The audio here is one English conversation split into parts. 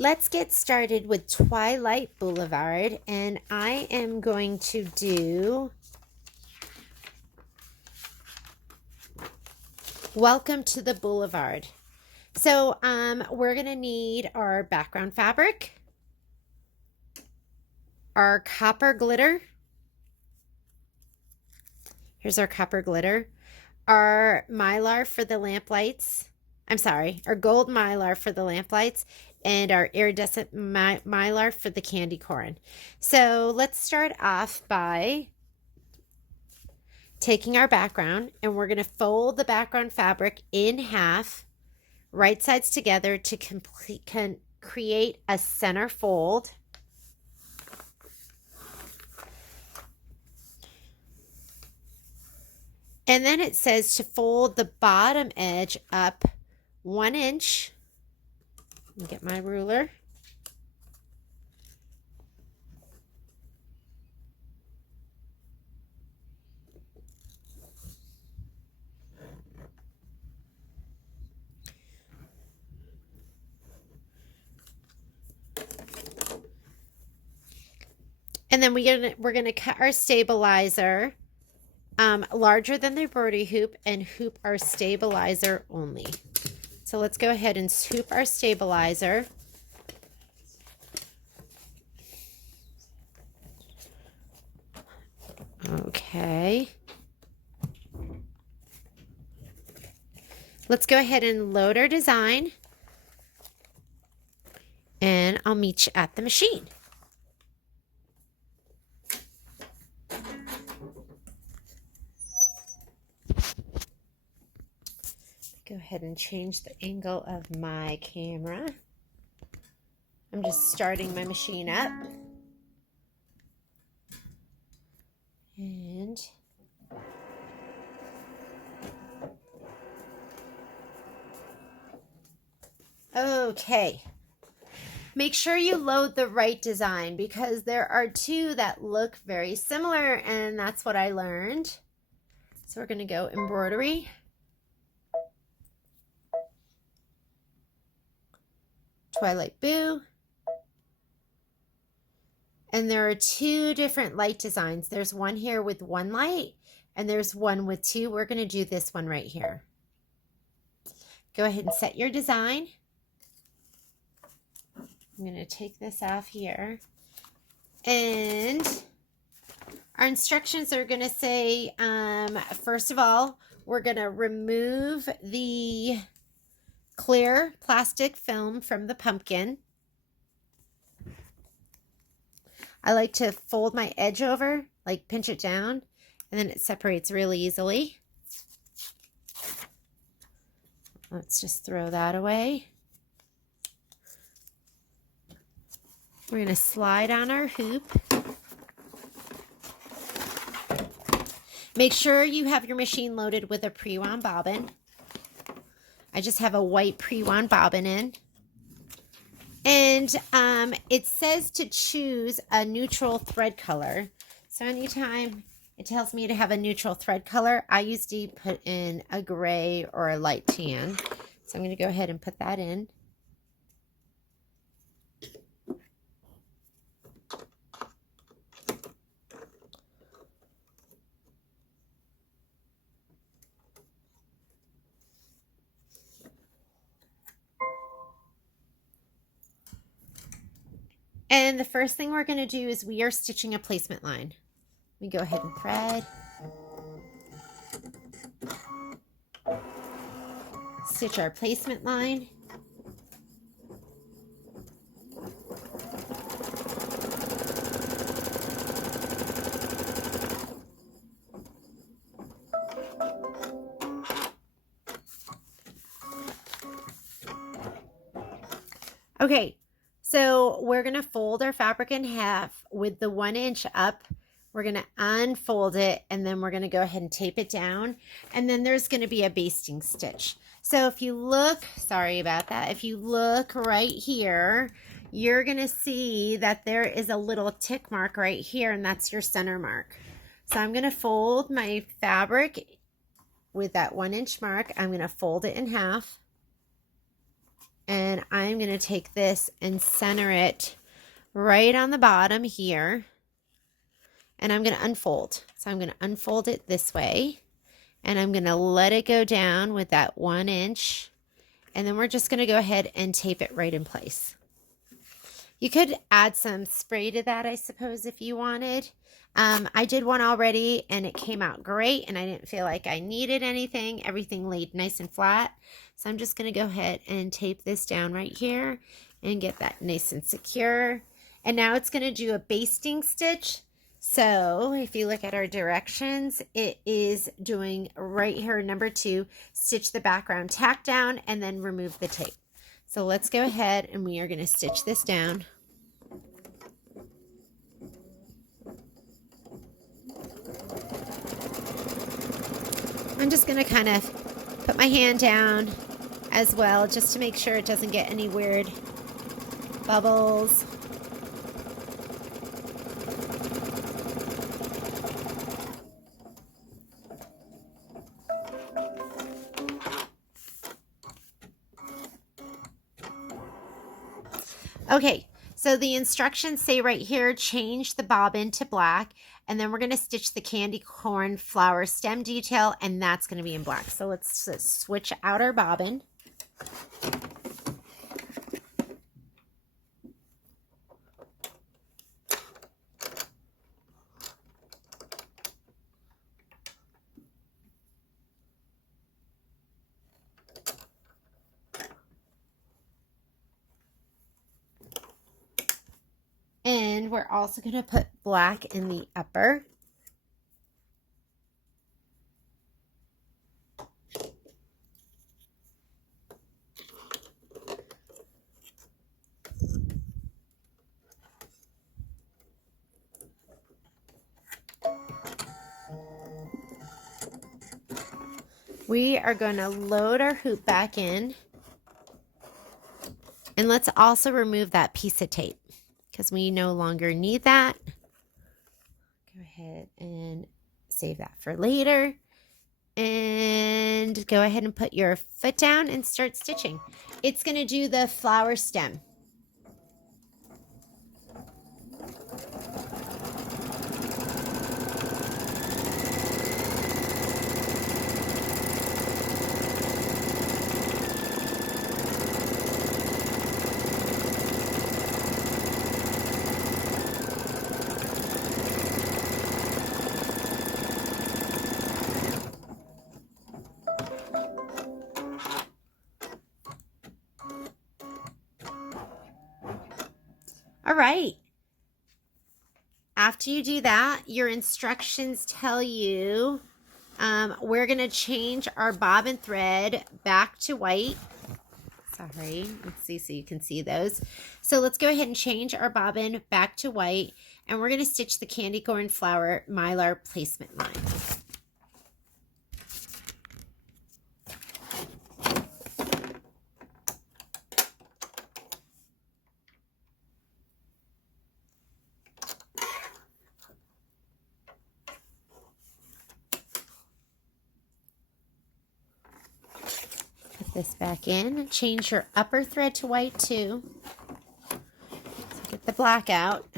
Let's get started with Twilight Boulevard, and I am going to do Welcome to the Boulevard. So we're going to need our background fabric, our copper glitter. Here's our copper glitter, our mylar for the lamp lights. Our gold mylar for the lamp lights, and our iridescent mylar for the candy corn. So let's start off by taking our background, and we're going to fold the background fabric in half, right sides together to create a center fold. And then it says to fold the bottom edge up 1 inch. Let me get my ruler. And then we're gonna cut our stabilizer larger than the embroidery hoop and hoop our stabilizer only. So let's go ahead and hoop our stabilizer. Okay. Let's go ahead and load our design, and I'll meet you at the machine. Go ahead and change the angle of my camera. I'm just starting my machine up. And okay. Make sure you load the right design because there are two that look very similar, and that's what I learned. So we're going to go embroidery. Twilight Boo. And there are two different light designs. There's one here with one light, and there's one with two. We're going to do this one right here. Go ahead and set your design. I'm going to take this off here. And our instructions are going to say, first of all, we're going to remove the clear plastic film from the pumpkin. I like to fold my edge over, like pinch it down, and then it separates really easily. Let's just throw that away. We're going to slide on our hoop. Make sure you have your machine loaded with a pre-wound bobbin. I just have a white pre-wound bobbin in. And it says to choose a neutral thread color. So anytime it tells me to have a neutral thread color, I usually put in a gray or a light tan. So I'm going to go ahead and put that in. And the first thing we're going to do is we are stitching a placement line. We go ahead and thread. Stitch our placement line. Okay. So we're going to fold our fabric in half with the 1 inch up. We're going to unfold it, and then we're going to go ahead and tape it down. And then there's going to be a basting stitch. So if you look, sorry about that. If you look right here, you're going to see that there is a little tick mark right here, and that's your center mark. So I'm going to fold my fabric with that 1 inch mark. I'm going to fold it in half. And I'm going to take this and center it right on the bottom here. And I'm going to unfold. So I'm going to unfold it this way. And I'm going to let it go down with that 1 inch. And then we're just going to go ahead and tape it right in place. You could add some spray to that, I suppose, if you wanted. I did one already and it came out great and I didn't feel like I needed anything. Everything laid nice and flat. So I'm just going to go ahead and tape this down right here and get that nice and secure. And now it's going to do a basting stitch. So if you look at our directions, it is doing right here, number 2, stitch the background tack down and then remove the tape. So let's go ahead and we are going to stitch this down. I'm just going to kind of put my hand down as well, just to make sure it doesn't get any weird bubbles. Okay, so the instructions say right here, change the bobbin to black, and then we're going to stitch the candy corn flower stem detail, and that's going to be in black. So let's switch out our bobbin. And we're also going to put black in the upper. We are going to load our hoop back in. And let's also remove that piece of tape because we no longer need that. Go ahead and save that for later. And go ahead and put your foot down and start stitching. It's going to do the flower stem. All right. After you do that, your instructions tell you we're going to change our bobbin thread back to white. Sorry, let's see so you can see those. So let's go ahead and change our bobbin back to white, and we're going to stitch the candy corn flower mylar placement line. This back in, change your upper thread to white too. So get the black out.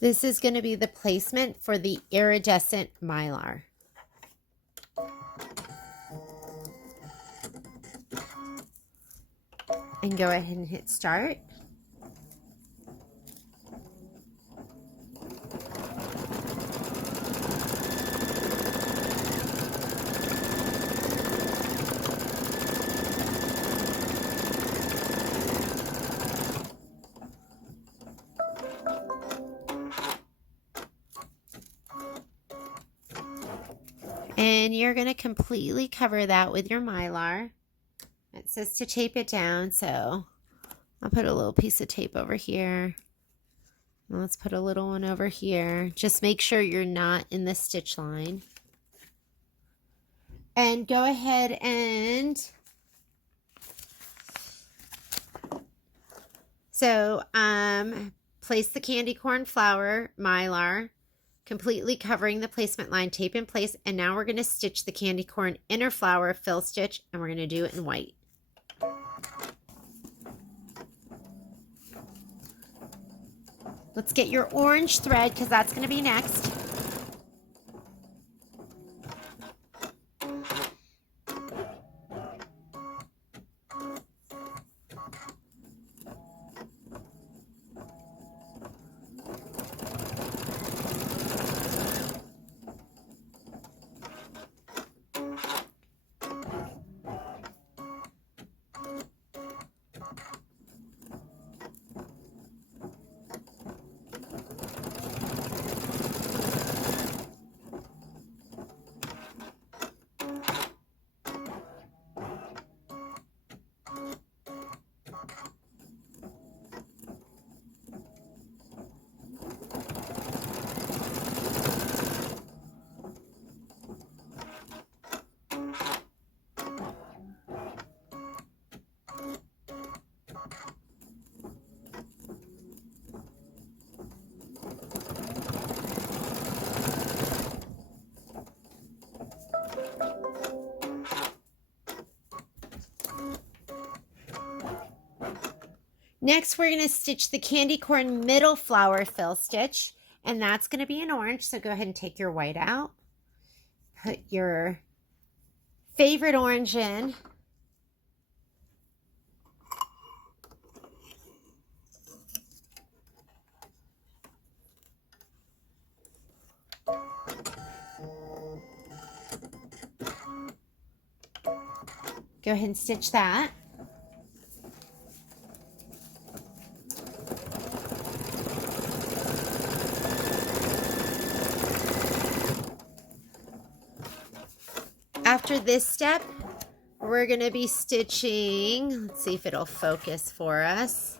This is going to be the placement for the iridescent mylar. And go ahead and hit start. And you're going to completely cover that with your mylar. It says to tape it down, so I'll put a little piece of tape over here. And let's put a little one over here. Just make sure you're not in the stitch line. And go ahead and... So place the candy corn flower mylar, completely covering the placement line, tape in place, and now we're going to stitch the candy corn inner flower fill stitch, and we're going to do it in white. Let's get your orange thread because that's going to be next. Next, we're going to stitch the candy corn middle flower fill stitch, and that's going to be in orange. So go ahead and take your white out. Put your favorite orange in. Go ahead and stitch that. After this step, we're going to be stitching, let's see if it'll focus for us.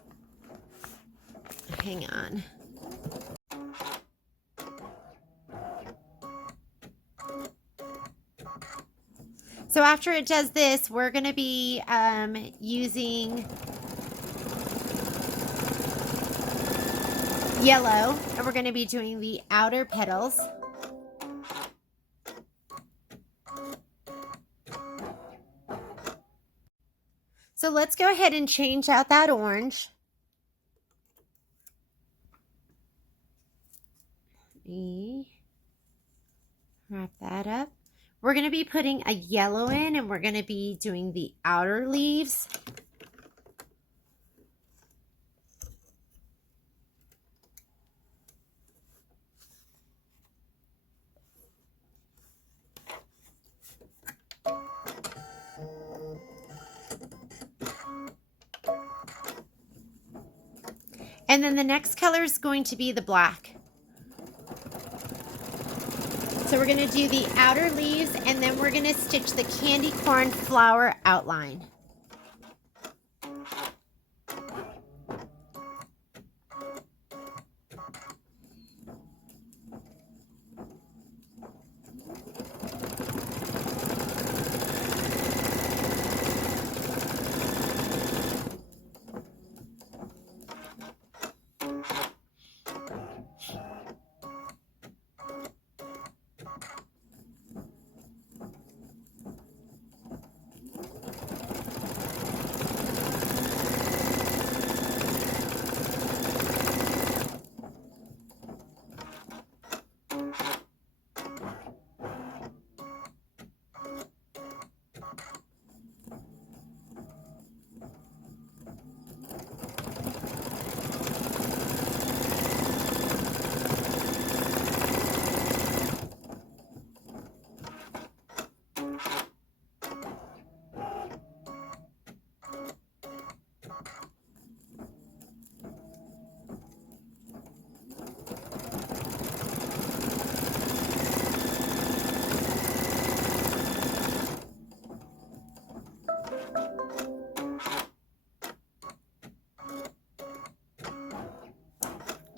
Hang on. So after it does this, we're going to be using yellow, and we're going to be doing the outer petals. So let's go ahead and change out that orange. Let me wrap that up. We're going to be putting a yellow in, and we're going to be doing the outer leaves. And then the next color is going to be the black. So we're going to do the outer leaves, and then we're going to stitch the candy corn flower outline.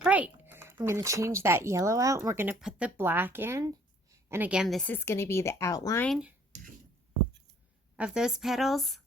Great. I'm going to change that yellow out. We're going to put the black in. And again, this is going to be the outline of those petals.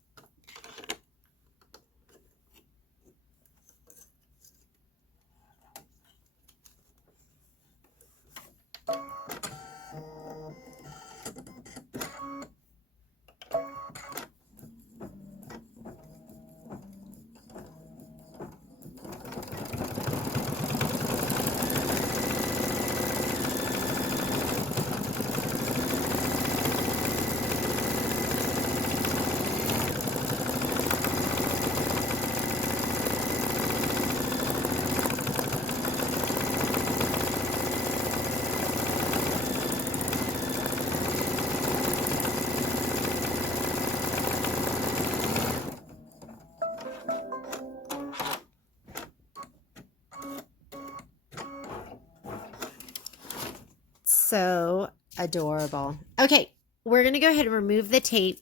so adorable. Okay, we're going to go ahead and remove the tape.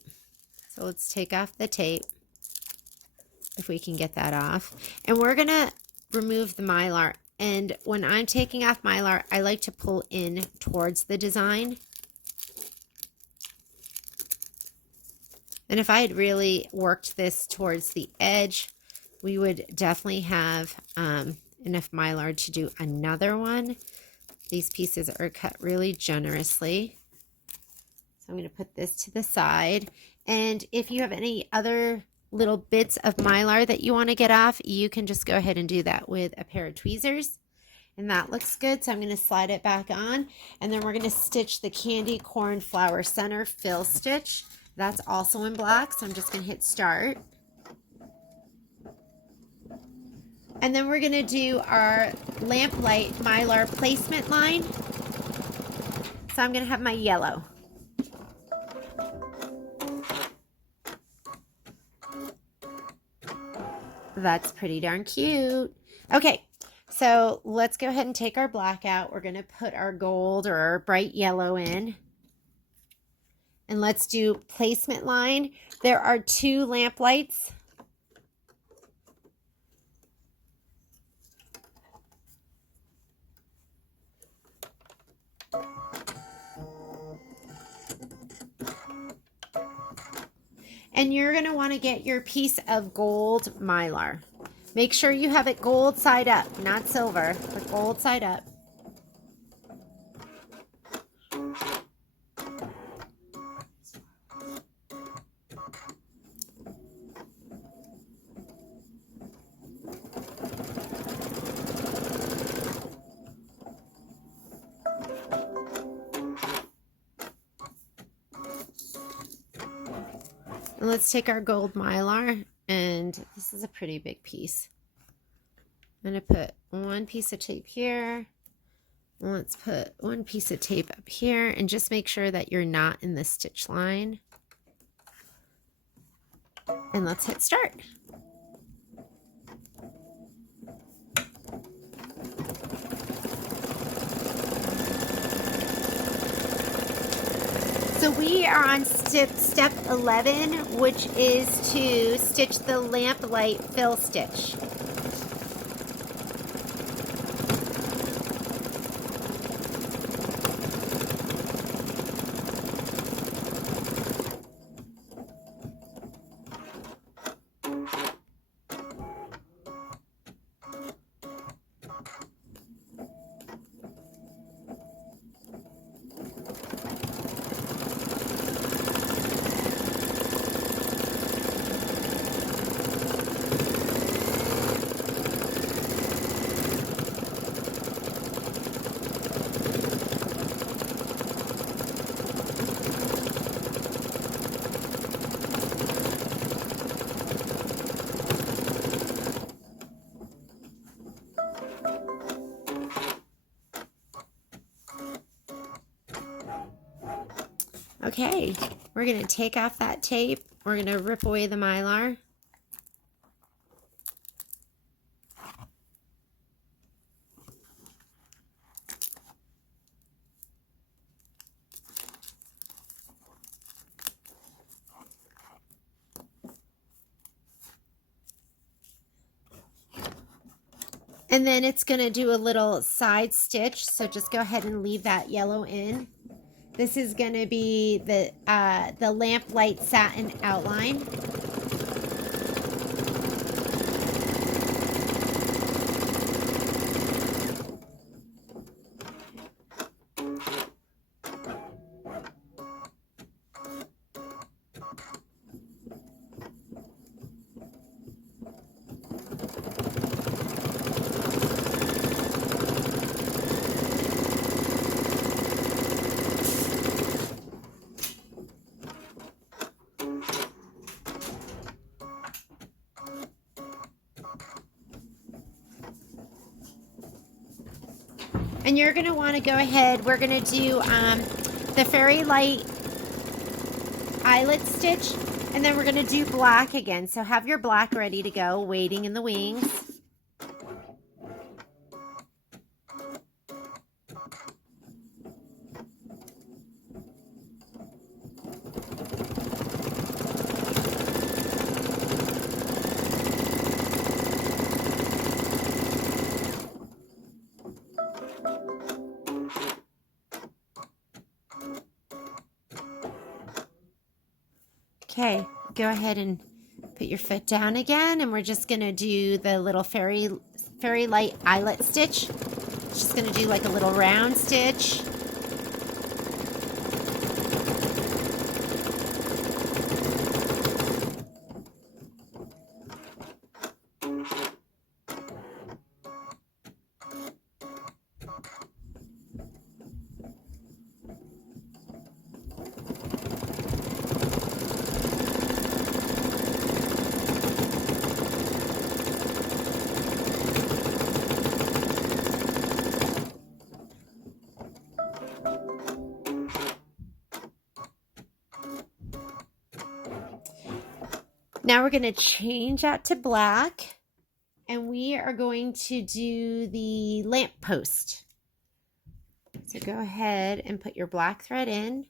So let's take off the tape, if we can get that off. And we're going to remove the Mylar. And when I'm taking off Mylar, I like to pull in towards the design. And if I had really worked this towards the edge, we would definitely have enough Mylar to do another one. These pieces are cut really generously. So I'm going to put this to the side. And if you have any other little bits of Mylar that you want to get off, you can just go ahead and do that with a pair of tweezers. And that looks good. So I'm going to slide it back on. And then we're going to stitch the candy corn flower center fill stitch. That's also in black. So I'm just going to hit start. And then we're going to do our lamplight Mylar placement line. So I'm going to have my yellow. That's pretty darn cute. Okay, so let's go ahead and take our black out. We're going to put our gold or our bright yellow in. And let's do placement line. There are 2 lamp lights. And you're going to want to get your piece of gold Mylar. Make sure you have it gold side up, not silver, but gold side up. And let's take our gold Mylar, and this is a pretty big piece. I'm going to put one piece of tape here. Let's put one piece of tape up here, and just make sure that you're not in the stitch line. And let's hit start. So we are on step 11, which is to stitch the lamp light fill stitch. Okay, we're going to take off that tape. We're going to rip away the Mylar. And then it's going to do a little side stitch, so just go ahead and leave that yellow in. This is going to be the lamplight satin outline. And you're going to want to go ahead, we're going to do the fairy light eyelet stitch, and then we're going to do black again. So have your black ready to go, waiting in the wings. Okay, go ahead and put your foot down again, and we're just gonna do the little fairy light eyelet stitch. Just gonna do like a little round stitch. Now we're going to change that to black, and we are going to do the lamppost. So go ahead and put your black thread in.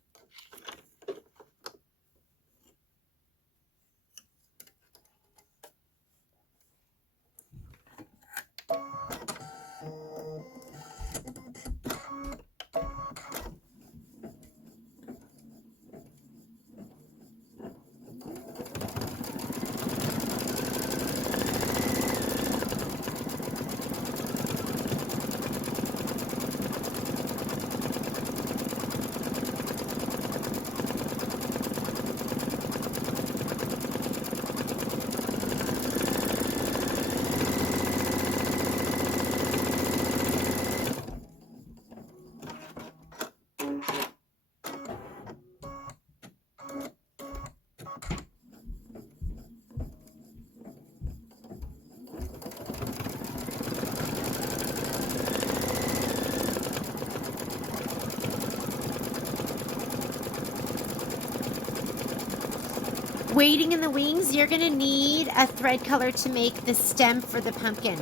Waiting in the wings, you're going to need a thread color to make the stem for the pumpkin.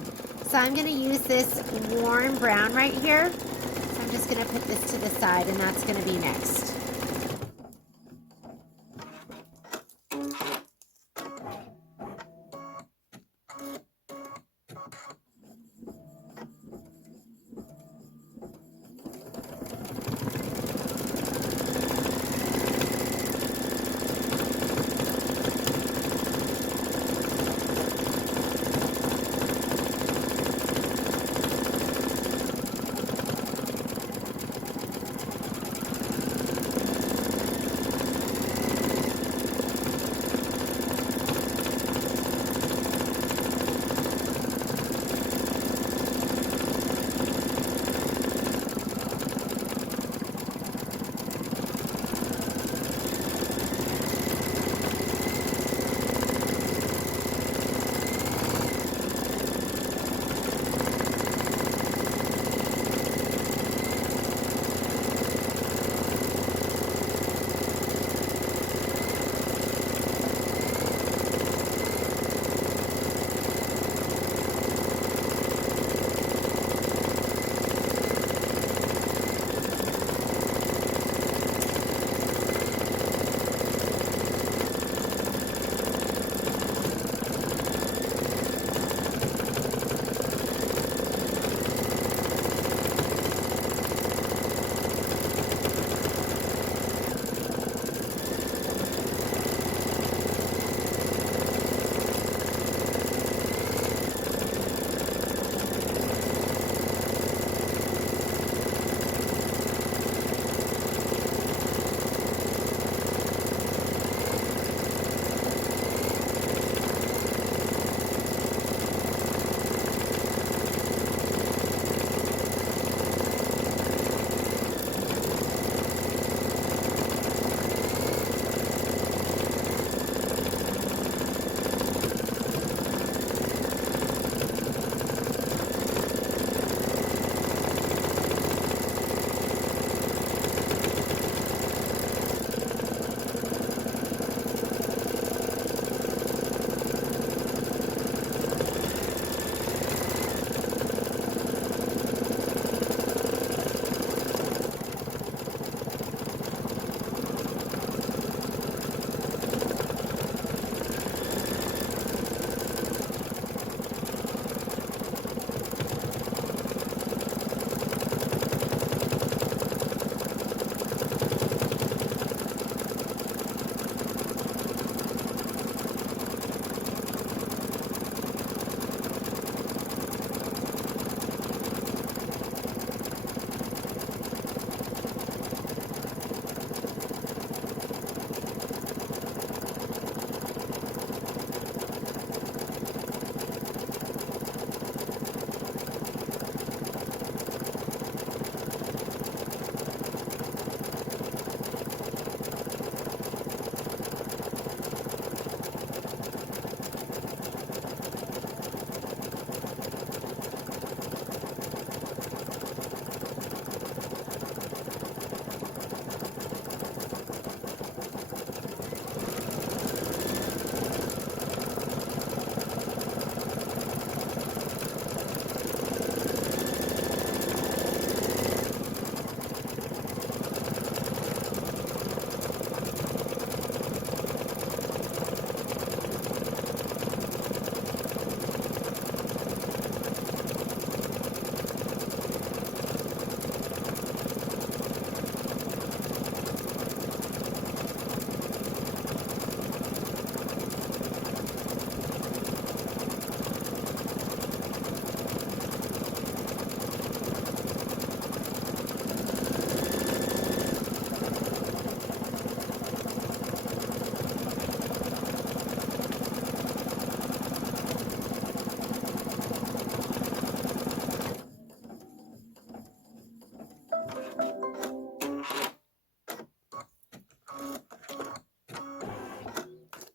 So I'm going to use this warm brown right here. So I'm just going to put this to the side, and that's going to be next.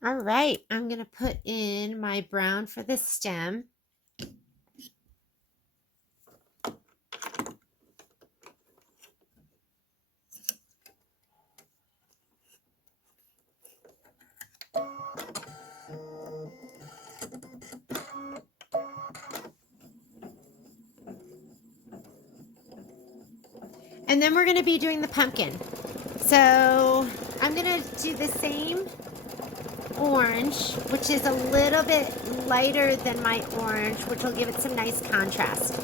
All right, I'm going to put in my brown for the stem. And then we're going to be doing the pumpkin. So I'm going to do the same orange, which is a little bit lighter than my orange, which will give it some nice contrast.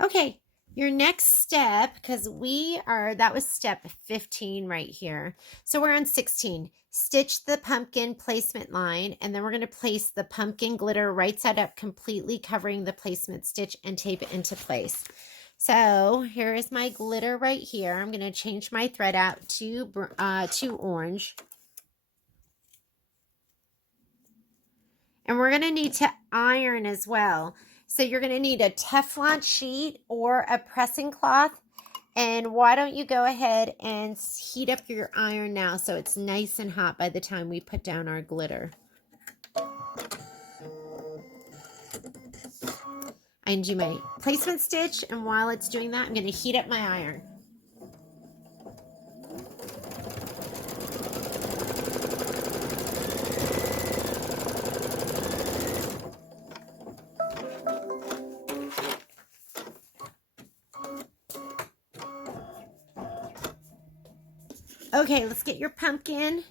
Okay, your next step, because that was step 15 right here. So we're on 16. Stitch the pumpkin placement line, and then we're going to place the pumpkin glitter right side up, completely covering the placement stitch and tape it into place. So here is my glitter right here. I'm going to change my thread out to orange. And we're going to need to iron as well. So you're going to need a Teflon sheet or a pressing cloth. And why don't you go ahead and heat up your iron now so it's nice and hot by the time we put down our glitter. I do my placement stitch, and while it's doing that, I'm going to heat up my iron. Okay, let's get your pumpkin,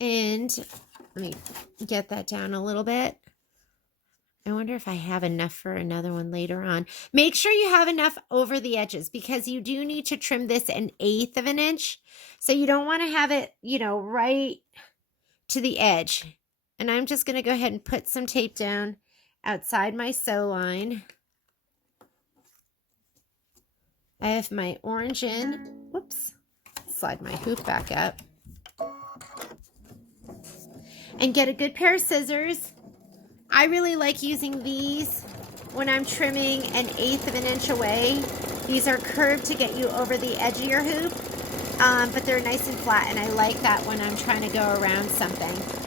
and let me get that down a little bit. I wonder if I have enough for another one later on. Make sure you have enough over the edges, because you do need to trim this 1/8 of an inch. So you don't want to have it, right to the edge. And I'm just going to go ahead and put some tape down outside my sew line. I have my orange in. Whoops. Slide my hoop back up. And get a good pair of scissors. I really like using these when I'm trimming 1/8 of an inch away. These are curved to get you over the edge of your hoop, but they're nice and flat, and I like that when I'm trying to go around something.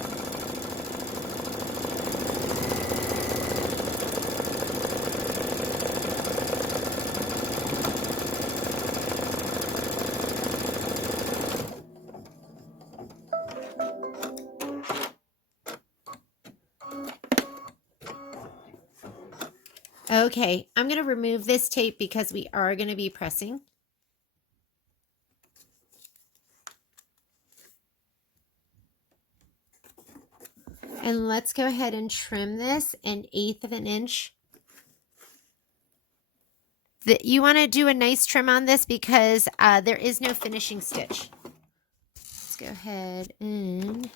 Okay, I'm going to remove this tape because we are going to be pressing. And let's go ahead and trim this 1/8 of an inch. You want to do a nice trim on this because there is no finishing stitch. Let's go ahead and...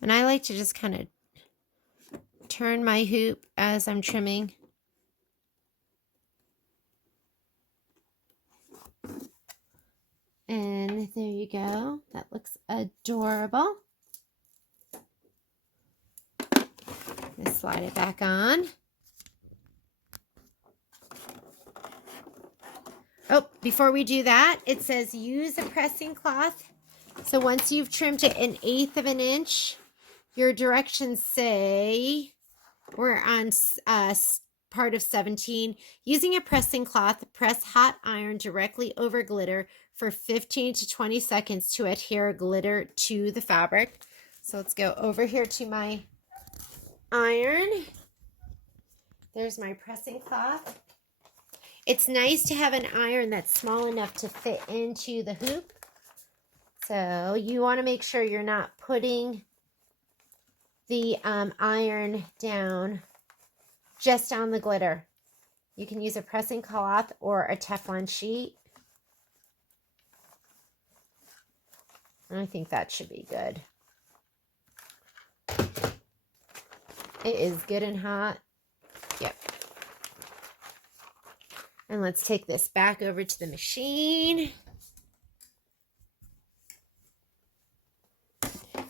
And I like to just kind of turn my hoop as I'm trimming. And there you go. That looks adorable. Let's slide it back on. Oh, before we do that, it says use a pressing cloth. So once you've trimmed it 1/8 of an inch, your directions say, we're on part of 17. Using a pressing cloth, press hot iron directly over glitter for 15 to 20 seconds to adhere glitter to the fabric. So let's go over here to my iron. There's my pressing cloth. It's nice to have an iron that's small enough to fit into the hoop. So you want to make sure you're not putting the iron down just on the glitter. You can use a pressing cloth or a Teflon sheet. And I think that should be good. It is good and hot. Yep. And let's take this back over to the machine.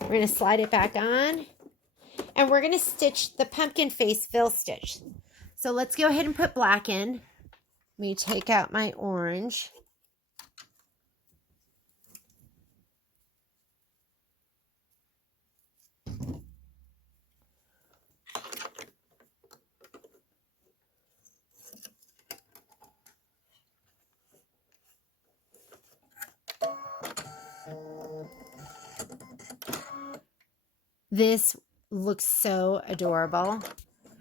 We're going to slide it back on. And we're going to stitch the pumpkin face fill stitch. So let's go ahead and put black in. Let me take out my orange. This looks so adorable.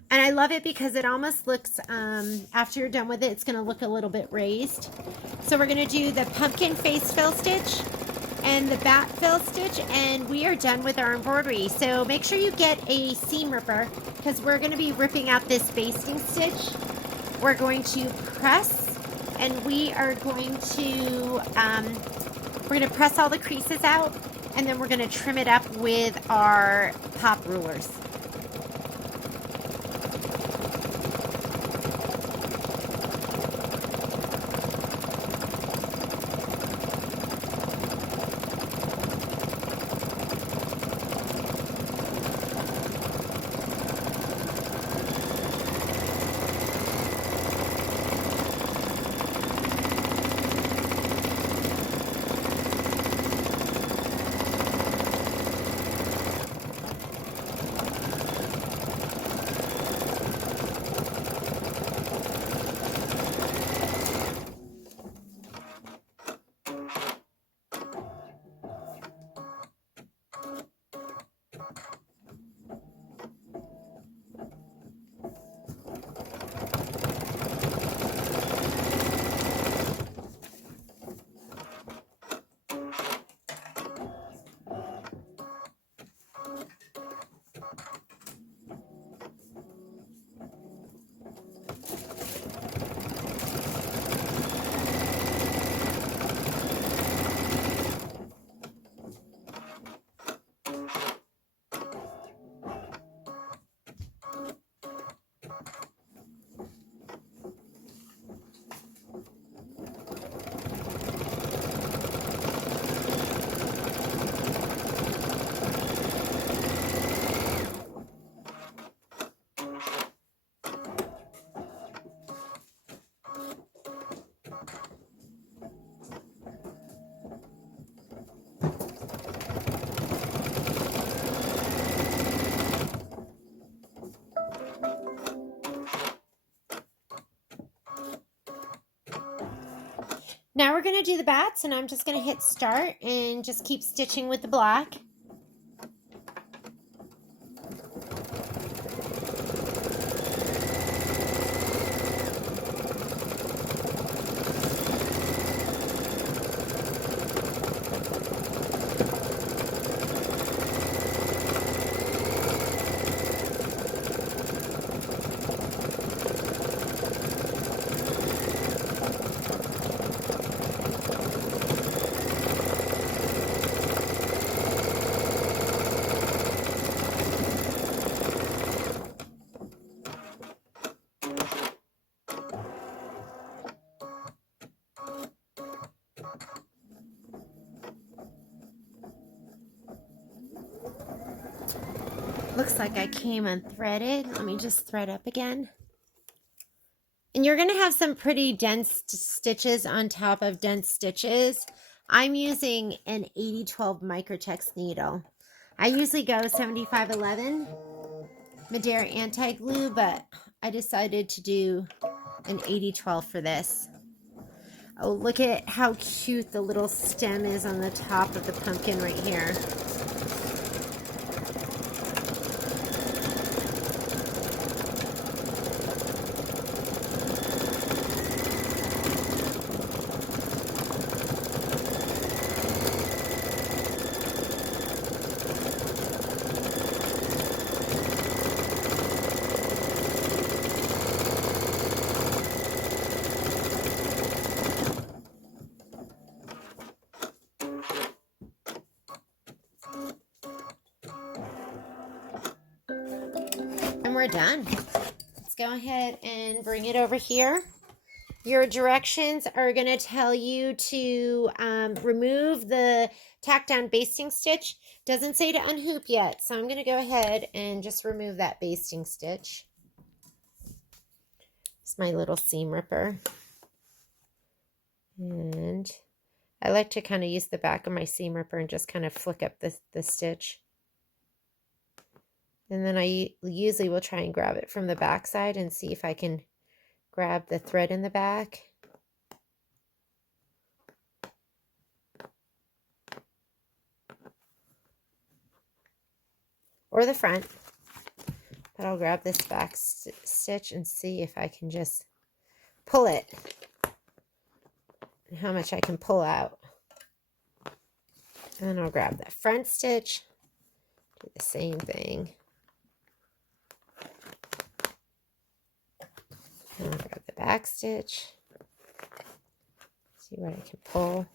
And I love it because it almost looks, after you're done with it, it's going to look a little bit raised. So we're going to do the pumpkin face fill stitch and the bat fill stitch, and we are done with our embroidery. So make sure you get a seam ripper because we're going to be ripping out this basting stitch. We're going to press, and we are going to, we're going to press all the creases out, and then we're going to trim it up with our pop rulers. Now we're going to do the bats, and I'm just going to hit start and just keep stitching with the black. Looks like I came unthreaded. Let me just thread up again. And you're going to have some pretty dense stitches on top of dense stitches. I'm using an 8012 Microtex needle. I usually go 7511 Madeira anti-glue, but I decided to do an 8012 for this. Oh, look at how cute the little stem is on the top of the pumpkin right here. we're done. Let's go ahead and bring it over here. Your directions are going to tell you to remove the tack down basting stitch. Doesn't say to unhoop yet, so I'm going to go ahead and just remove that basting stitch. It's my little seam ripper. And I like to kind of use the back of my seam ripper and just kind of flick up the stitch. And then I usually will try and grab it from the back side and see if I can grab the thread in the back. Or the front. But I'll grab this back stitch and see if I can just pull it. And how much I can pull out. And then I'll grab that front stitch. Do the same thing. And I'll grab the back stitch. See what I can pull.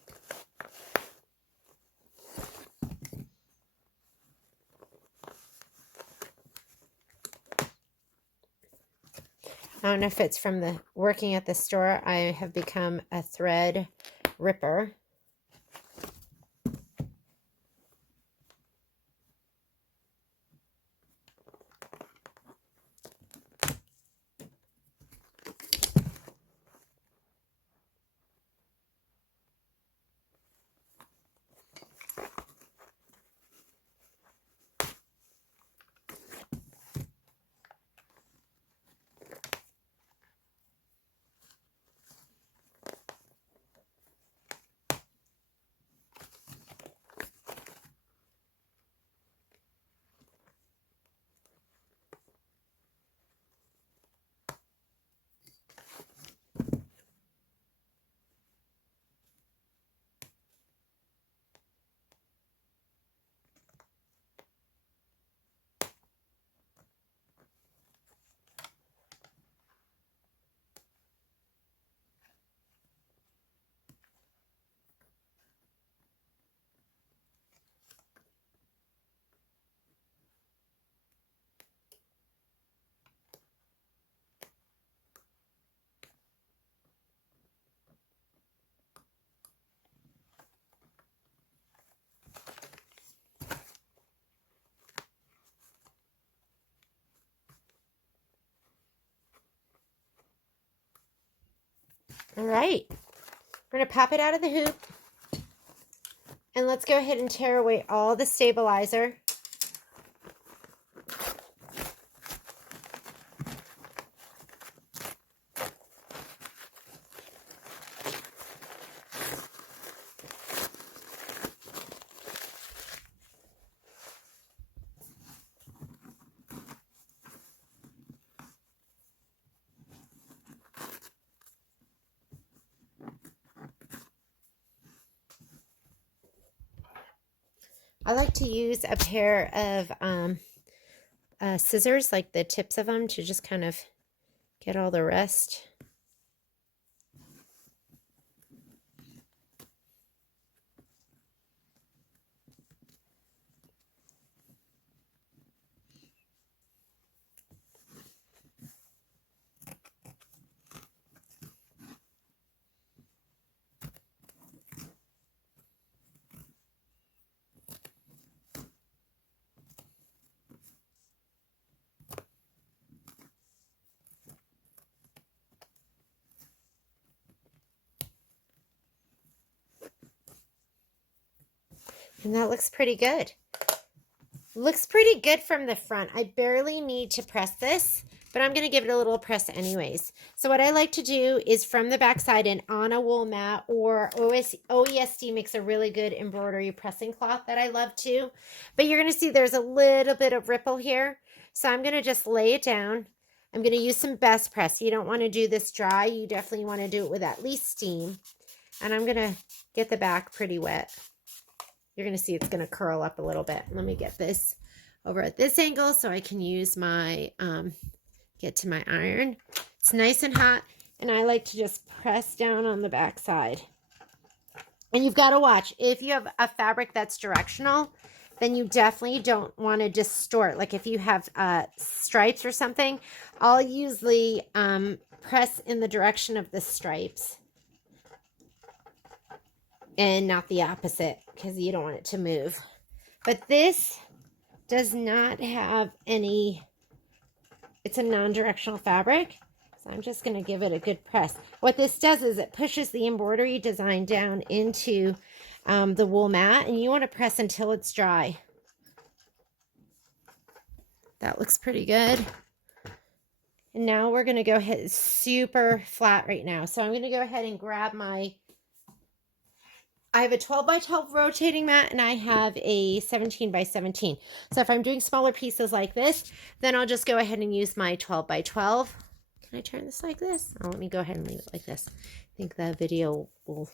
I don't know if it's from the working at the store. I have become a thread ripper. All right, we're going to pop it out of the hoop. And let's go ahead and tear away all the stabilizer. I like to use a pair of scissors, like the tips of them, to just kind of get all the rest. And that looks pretty good. Looks pretty good from the front. I barely need to press this, but I'm going to give it a little press anyways. So what I like to do is from the back side and on a wool mat, or OESD makes a really good embroidery pressing cloth that I love too. But you're going to see there's a little bit of ripple here. So I'm going to just lay it down. I'm going to use some best press. You don't want to do this dry. You definitely want to do it with at least steam. And I'm going to get the back pretty wet. You're going to see it's going to curl up a little bit. Let me get this over at this angle so I can use my, get to my iron. It's nice and hot, and I like to just press down on the back side. And you've got to watch. If you have a fabric that's directional, then you definitely don't want to distort. Like if you have stripes or something, I'll usually press in the direction of the stripes and not the opposite because you don't want it to move. But this does not have any, it's a non-directional fabric. So I'm just going to give it a good press. What this does is it pushes the embroidery design down into the wool mat, and you want to press until it's dry. That looks pretty good. And now we're going to go ahead, it's super flat right now. So I'm going to go ahead and grab I have a 12 by 12 rotating mat and I have a 17 by 17. So if I'm doing smaller pieces like this, then I'll just go ahead and use my 12 by 12. Can I turn this like this? Oh, let me go ahead and leave it like this. I think the video will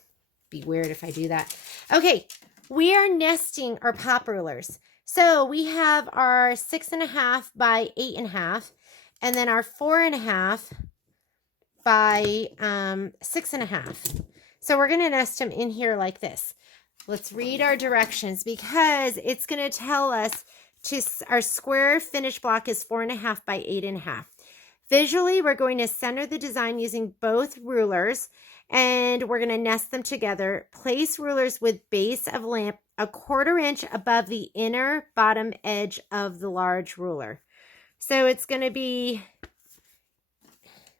be weird if I do that. Okay, we are nesting our pop rulers. So we have our 6.5 by 8.5, and then our 4.5 by 6.5. So we're going to nest them in here like this. Let's read our directions because it's going to tell us our square finish block is 4.5 by 8.5. Visually, we're going to center the design using both rulers, and we're going to nest them together. Place rulers with base of lamp 1/4 inch above the inner bottom edge of the large ruler. So it's going to be,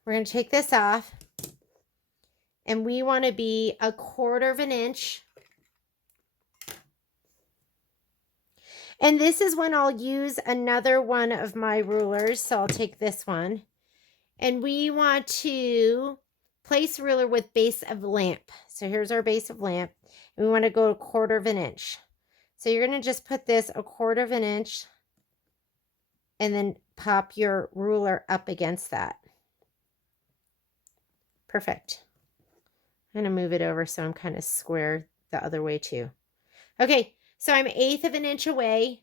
we're going to take this off, and we want to be 1/4 inch. And this is when I'll use another one of my rulers. So I'll take this one. And we want to place ruler with base of lamp. So here's our base of lamp. And we want to go 1/4 inch. So you're going to just put this 1/4 inch and then pop your ruler up against that. Perfect. I'm going to move it over so I'm kind of square the other way too. Okay, so I'm 1/8 inch away.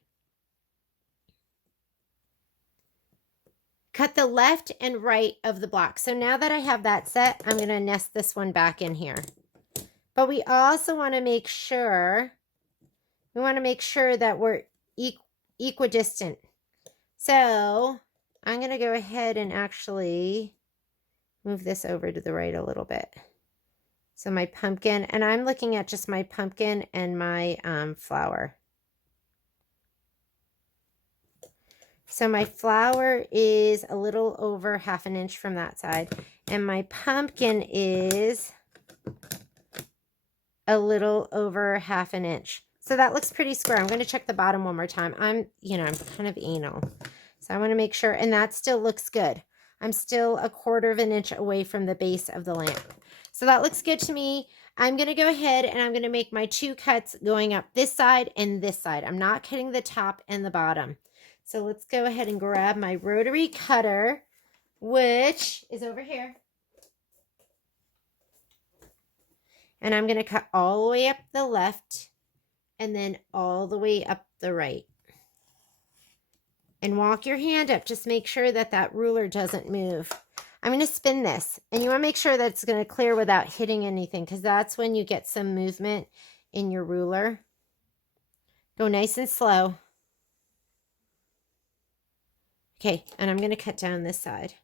Cut the left and right of the block. So now that I have that set, I'm going to nest this one back in here. But we also want to make sure, that we're equidistant. So I'm going to go ahead and actually move this over to the right a little bit. So my pumpkin, and I'm looking at just my pumpkin and my flower. So my flower is a little over 1/2 inch from that side, and my pumpkin is a little over 1/2 inch. So that looks pretty square. I'm going to check the bottom one more time. I'm kind of anal. So I want to make sure, and that still looks good. I'm still 1/4 inch away from the base of the lamp. So that looks good to me. I'm going to go ahead and I'm going to make my 2 cuts going up this side and this side. I'm not cutting the top and the bottom. So let's go ahead and grab my rotary cutter, which is over here. And I'm going to cut all the way up the left and then all the way up the right. And walk your hand up. Just make sure that that ruler doesn't move. I'm going to spin this, and you want to make sure that it's going to clear without hitting anything, because that's when you get some movement in your ruler. Go nice and slow. Okay, and I'm going to cut down this side.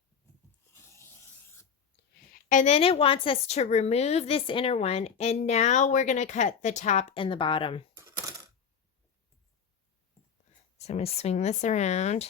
And then it wants us to remove this inner one, and now we're going to cut the top and the bottom. So I'm going to swing this around.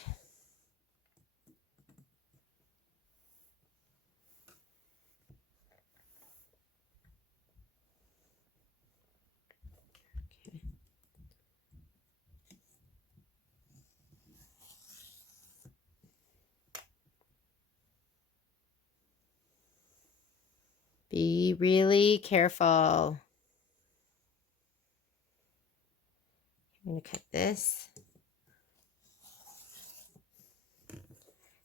Be really careful. I'm going to cut this.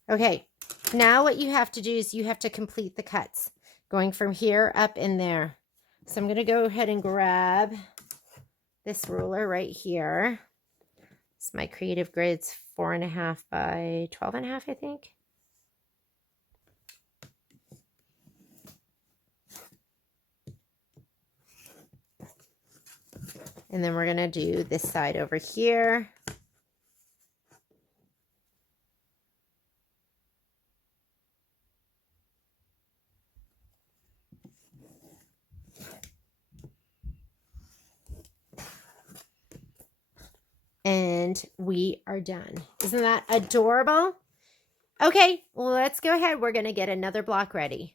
Okay, now what you have to do is you have to complete the cuts, going from here up in there. So I'm going to go ahead and grab this ruler right here. It's my creative grids, 4.5 by 12.5, I think. And then we're going to do this side over here. And we are done. Isn't that adorable? Okay, let's go ahead. We're going to get another block ready.